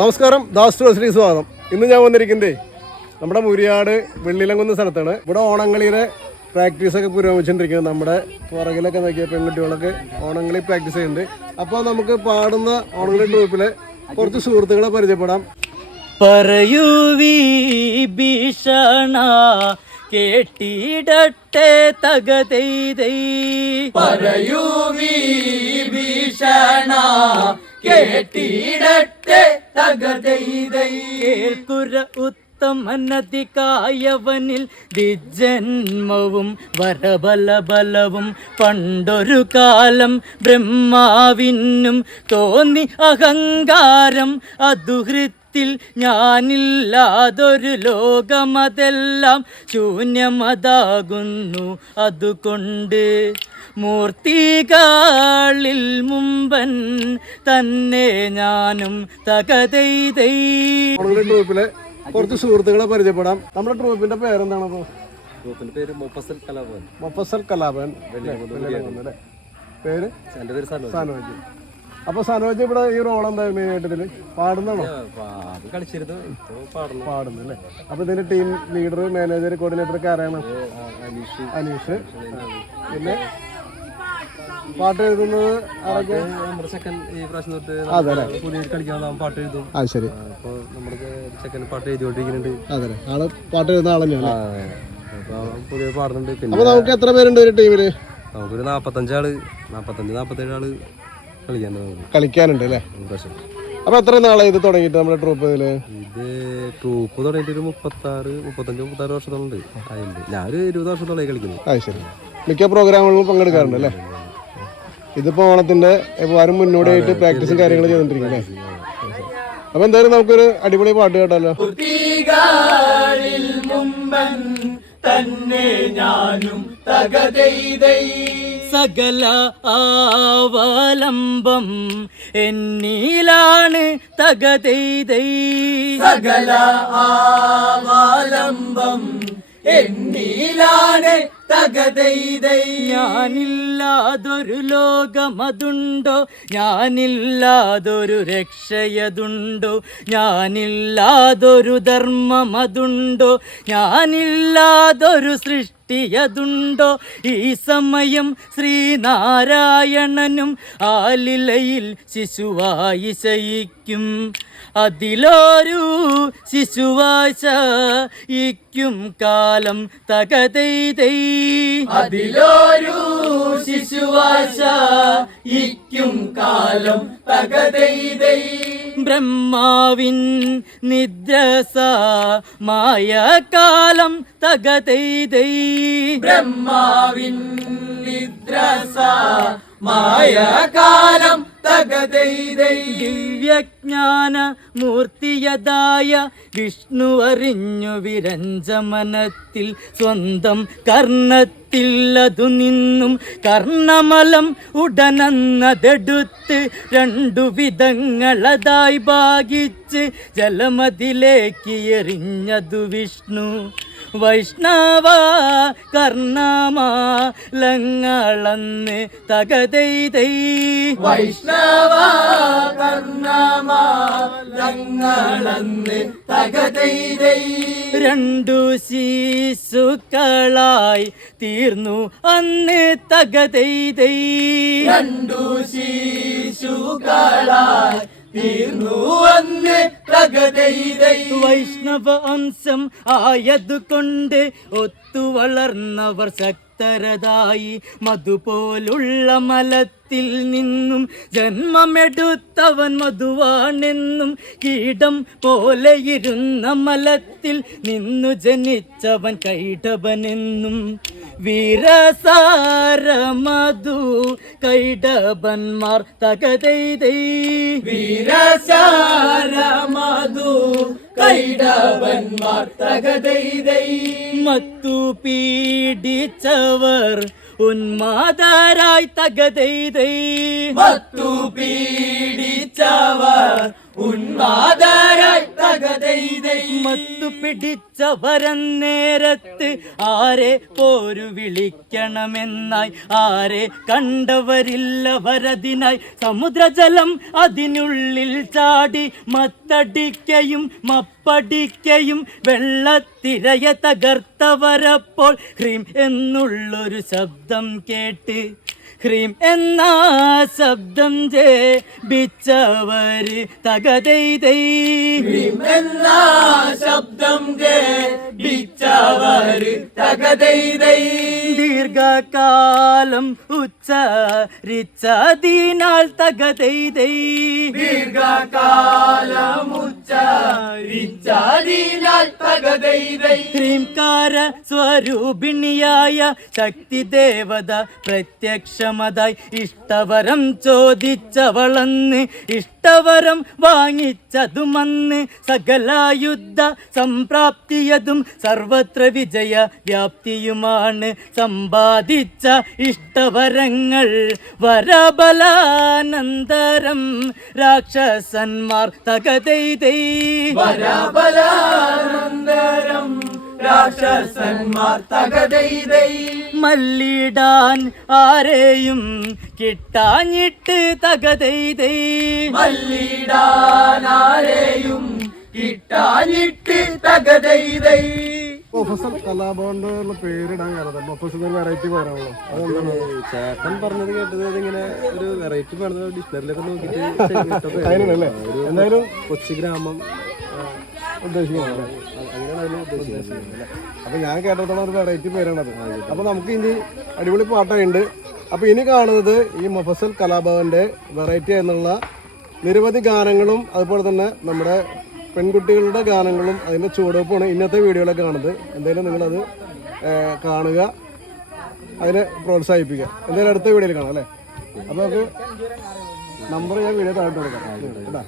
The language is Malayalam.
നമസ്കാരം ദാസ് ടു സ്വാഗതം. ഇന്ന് ഞാൻ വന്നിരിക്കുന്നത് നമ്മുടെ മുരിയാട് വെള്ളിലങ്കുന്ന സ്ഥലത്താണ്. ഇവിടെ ഓണങ്ങളിയുടെ പ്രാക്ടീസ് ഒക്കെ പുരോഗമിച്ചുകൊണ്ടിരിക്കുന്നത് നമ്മുടെ പുറകിലൊക്കെ നോക്കിയ പെൺകുട്ടികളൊക്കെ ഓണങ്ങളി പ്രാക്ടീസ് ചെയ്യുന്നുണ്ട്. അപ്പോൾ നമുക്ക് പാടുന്ന ഓണങ്ങളി ട്രൂപ്പിലെ കുറച്ച് സുഹൃത്തുക്കളെ പരിചയപ്പെടാം. പറയൂ ഭീഷണ കേട്ടിടട്ടെ തകതൈ പറയൂ ഭീഷണ കേട്ടിടട്ടെ തകതൈതൈ കേൾക്കുര ഉത്തമനതികായവനിൽ ദിജന്മവും വരബലബലവും പണ്ടൊരു കാലം ബ്രഹ്മാവിനും തോന്നി അഹങ്കാരം അതുഹൃത്തിൽ ഞാനില്ലാതൊരു ലോകമതെല്ലാം ശൂന്യമതാകുന്നു. അതുകൊണ്ട് മൂർത്തികളിൽ മുമ്പൻ തന്നെ ഞാനും തകതൈതൈ ട്രൂപ്പിലെ കുറച്ച് സുഹൃത്തുക്കളെ പരിചയപ്പെടാം. നമ്മുടെ ട്രൂപ്പിന്റെ പേരെന്താണ് അപ്പോൾ ഗ്രൂപ്പിന്റെ പേര് മൊഫസൽ കലാപൻ മൊഫസൽ കലാപൻ പേര്? എന്റെ പേര് സനോജ്. അപ്പോൾ സനോജ് ഇവിടെ ഈ റോൾ എന്താ മെയിനായിട്ട് ഇതിൽ? പാടുന്നതാണോ? കളിച്ചിരുന്നു. പാടുന്നു. അല്ലേ? അപ്പോൾ ഇതിന്റെ ടീം ലീഡർ മാനേജർ കോർഡിനേറ്റർ ഒക്കെ ആരാണ്? അനീഷ്. പിന്നെ പാട്ട് എഴുതുന്നത് പാട്ട് എഴുതും. ആ ശരി. അപ്പൊ ചെക്കൻ പാട്ട് എഴുതിക്കൊണ്ടിരിക്കുന്നുണ്ട്. അതെ ആൾ പാട്ട് എഴുതുന്ന ആൾ തന്നെയാണ് അപ്പൊ പുതിയ പാടുന്നുണ്ട്. പിന്നെ അപ്പോൾ നമുക്ക് എത്ര പേരുണ്ട് ഒരു ടീമിൽ നമുക്കൊരു നാപ്പത്തഞ്ചാൾ. നാപ്പത്തഞ്ച് നാപ്പത്തേഴ് ആൾ. കളിക്കാനുണ്ട് അല്ലേ? അപ്പൊ അപ്പോൾ എത്ര നാളെ ഇത് തുടങ്ങിയിട്ട് നമ്മുടെ ട്രൂപ്പ് ഇതിൽ? ഇത് ട്രൂപ്പ് തുടങ്ങിയിട്ട് ഒരു മുപ്പത്താറ് മുപ്പത്തഞ്ച് മുപ്പത്താറ് വർഷത്തോളം ഉണ്ട് ഞാൻ ഞാനൊരു ഇരുപത് വർഷത്തോളമായി കളിക്കുന്നു. അത് ശരി. മിക്ക പ്രോഗ്രാമുകളിലും പങ്കെടുക്കാറുണ്ട് അല്ലേ? ഇതിപ്പോ ഓണത്തിന്റെ വരും മുന്നോടിയായിട്ട് പ്രാക്ടീസും കാര്യങ്ങളും ചെയ്തോണ്ടിരിക്കും അല്ലേ അപ്പൊ എന്തായാലും നമുക്കൊരു അടിപൊളി പാട്ട് കേട്ടാലോ? തന്നെ ഞാനും സകല സകല ആവലംബം എന്നീലാണ് തകതൈതൈ സകല ആവാലംബം എന്നീലാണ് ഞാനില്ലാതൊരു ലോകമതുണ്ടോ? ഞാനില്ലാതൊരു രക്ഷയതുണ്ടോ? ഞാനില്ലാതൊരു ധർമ്മമതുണ്ടോ? ഞാനില്ലാതൊരു സൃഷ്ടിയതുണ്ടോ ഈ സമയം ശ്രീനാരായണനും ആലിലയിൽ ശിശുവായി ശയിക്കും. അതിലൊരു ശിശുവാശയിക്കും കാലം തകതൈതൈ അതിലൊരു ശിശുവാശയിക്കും കാലം തകതൈതൈ ബ്രഹ്മാവിൻ നിദ്രസ മായ കാലം തകതൈതൈ ബ്രഹ്മാവിൻ നിദ്രസ മായ കാലം തകതൈതൈ ദിവ്യജ്ഞാന മൂർത്തിയതായ വിഷ്ണു അറിഞ്ഞു വിരഞ്ജമനത്തിൽ സ്വന്തം കർണത്തിൽ അതു നിന്നും കർണമലം ഉടനെന്നതെടുത്ത് രണ്ടു വിധങ്ങളതായി ഭാഗിച്ച് ജലമതിലേക്ക് എറിഞ്ഞതു വിഷ്ണു. വൈഷ്ണവ കർണമാലങ്ങളന്ന് തകതൈതൈ വൈഷ്ണവ കർണമാലങ്ങളന്ന് തകതൈതൈ രണ്ടു ശിശുക്കളായി തീർന്നു അന്ന് തകതൈതൈ രണ്ടു ശിശുക്കളായി വൈഷ്ണവ അംശം ആയതുകൊണ്ട് ഒത്തു വളർന്നവർ ശക്തരതായി മധുപോലുള്ള മലത്തിൽ നിന്നും ജന്മമെടുത്തവൻ മധുവാണെന്നും കീടം പോലെ ഇരുന്ന മലത്തിൽ നിന്നു ജനിച്ചവൻ കൈടവനെന്നും വീരസാര മധു കൈടവന്മാർ തകതൈതൈ വീരസാര മധു കൈടവന്മാർ തകതൈതൈ മത്തു പീഡിച്ചവർ ഉന്മാതരായി തകതൈതൈ മത്തു പീഡിച്ചവർ മത്തു നേരത്ത് ആരെ പോരു വിളിക്കണമെന്നായി? ആരെ കണ്ടവരില്ല വരതിനായി സമുദ്രജലം അതിനുള്ളിൽ ചാടി മത്തടിക്കയും മപ്പടിക്കയും വെള്ളത്തിരയ തകർത്തവരപ്പോൾ ഹ്രീം എന്നുള്ളൊരു ശബ്ദം കേട്ട് ഹ്രീം എന്ന ശബ്ദം ജേ ബിച്ചവര് തകതൈതൈ എന്ന ശബ്ദം ജേ ബിച്ചവര് തകതൈതൈ ദീർഘകാലം ഉച്ചരിച്ചതിനാൽ തകതൈതൈ ദീർഘകാലം ഉച്ചരിച്ചതിനാൽ തകതൈതൈ ഹ്രീംകാര സ്വരൂപിണിയായ ശക്തി ദേവത പ്രത്യക്ഷമതായി ഇഷ്ടവരം ചോദിച്ചവളന്ന് ഇഷ്ടവരം വാങ്ങിച്ചതുമന്ന് സകലായുദ്ധ സംപ്രാപ്തിയതും സർവത്ര വിജയ വ്യാപ്തിയുമാണ്. സമ്പാദിച്ച ഇഷ്ടവരങ്ങൾ വരബലാനന്തരം രാക്ഷസന്മാർ തകതൈതൈ വരബലാനന്തരം രാക്ഷസന്മാർ തകതൈതൈ മല്ലിടാൻ ആരെയും കിട്ടാഞ്ഞിട്ട് തകതൈതൈ മല്ലിടാൻ ആരെയും കിട്ടാഞ്ഞിട്ട് തകതൈതൈ പ്രൊഫസർ കലാഭവന്റെ പേരിടാൻ കാരണം പ്രൊഫസർ വെറൈറ്റി പറയാനുള്ളൂ അതെന്താണ്? ചേട്ടൻ പറഞ്ഞത് കേട്ടത് ഇങ്ങനെ ഒരു വെറൈറ്റി പറഞ്ഞത് ഡിക്ഷണറിലൊക്കെ നോക്കിയിട്ട് എന്തായാലും കൊച്ചു ഗ്രാമം ഉദ്ദേശിക്കുന്നത്. അങ്ങനെയാണ് അതിന് ഉദ്ദേശിക്കുന്നത്. അപ്പൊ ഞാൻ കേട്ടിടത്തോളം ഒരു വെറൈറ്റി പേരാണത് അപ്പൊ നമുക്ക് ഇനി അടിപൊളി പാട്ടുണ്ട് അപ്പൊ ഇനി കാണുന്നത് ഈ മൊഫസൽ കലാഭവന്റെ വെറൈറ്റി എന്നുള്ള നിരവധി ഗാനങ്ങളും അതുപോലെ തന്നെ നമ്മുടെ പെൺകുട്ടികളുടെ ഗാനങ്ങളും അതിന്റെ ചുവടുവെപ്പാണ് ഇന്നത്തെ വീഡിയോയിലൊക്കെ കാണുന്നത്. എന്തായാലും നിങ്ങളത് കാണുക. അതിനെ പ്രോത്സാഹിപ്പിക്കുക. എന്തായാലും അടുത്ത വീഡിയോയിൽ കാണാം അല്ലേ? അപ്പൊ നമുക്ക് നമ്പർ ഞാൻ വീഡിയോ താഴോട്ട് കൊടുക്കാം. കേട്ടാ?